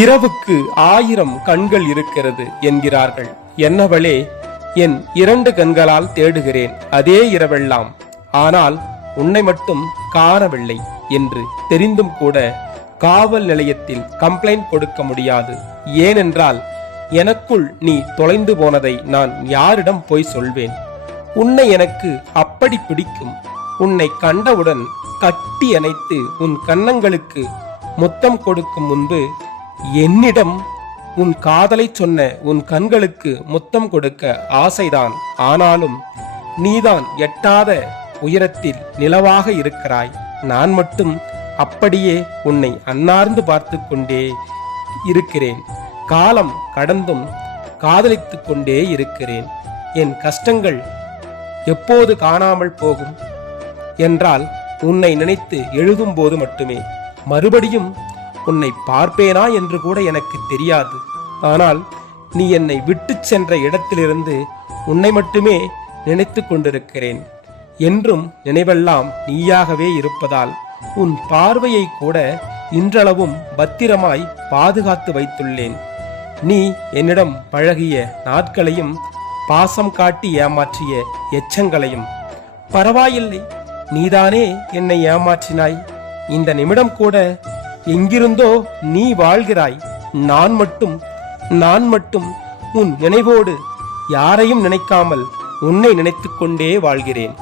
இரவுக்கு ஆயிரம் கண்கள் இருக்கிறது என்கிறார்கள். என்னவளே என் இரண்டு கண்களால் தேடுகிறேன் அதே இரவெல்லாம். ஆனால் உன்னை மட்டும் காணவில்லை என்று தெரிந்தும் கூட காவல் நிலையத்தில் கம்ப்ளைண்ட் கொடுக்க முடியாது. ஏனென்றால் எனக்குள் நீ தொலைந்து போனதை நான் யாரிடம் போய் சொல்வேன்? உன்னை எனக்கு அப்படி பிடிக்கும். உன்னை கண்டவுடன் கட்டி அணைத்து உன் கன்னங்களுக்கு முத்தம் கொடுக்கும் முன்பு என்னிடம் உன் காதலை சொன்ன உன் கண்களுக்கு முத்தம் கொடுக்க ஆசைதான். ஆனாலும் நீதான் எட்டாத உயரத்தில் நிலவாக இருக்கிறாய். நான் மட்டும் அப்படியே உன்னை அன்னார்ந்து பார்த்து கொண்டே இருக்கிறேன். காலம் கடந்தும் காதலித்து கொண்டே இருக்கிறேன். என் கஷ்டங்கள் எப்போது காணாமல் போகும்? என்றால் உன்னை நினைத்து எழுதும்போது மட்டுமே. மறுபடியும் உன்னை பார்ப்பேனா என்று கூட எனக்கு தெரியாது. ஆனால் நீ என்னை விட்டுச் சென்ற இடத்திலிருந்து உன்னை மட்டுமே நினைத்து கொண்டிருக்கிறேன். என்றும் நினைவெல்லாம் நீயாகவே இருப்பதால் உன் பார்வையை கூட இன்றளவும் பத்திரமாய் பாதுகாத்து வைத்துள்ளேன். நீ என்னிடம் பழகிய நாட்களையும் பாசம் காட்டி ஏமாற்றிய எச்சங்களையும் பரவாயில்லை நீதானே என்னை ஏமாற்றினாய். இந்த நிமிடம் கூட எங்கிருந்தோ நீ வாழ்கிறாய். நான் மட்டும் நான் மட்டும் உன் நினைவோடு யாரையும் நினைக்காமல் உன்னை நினைத்துக்கொண்டே வாழ்கிறேன்.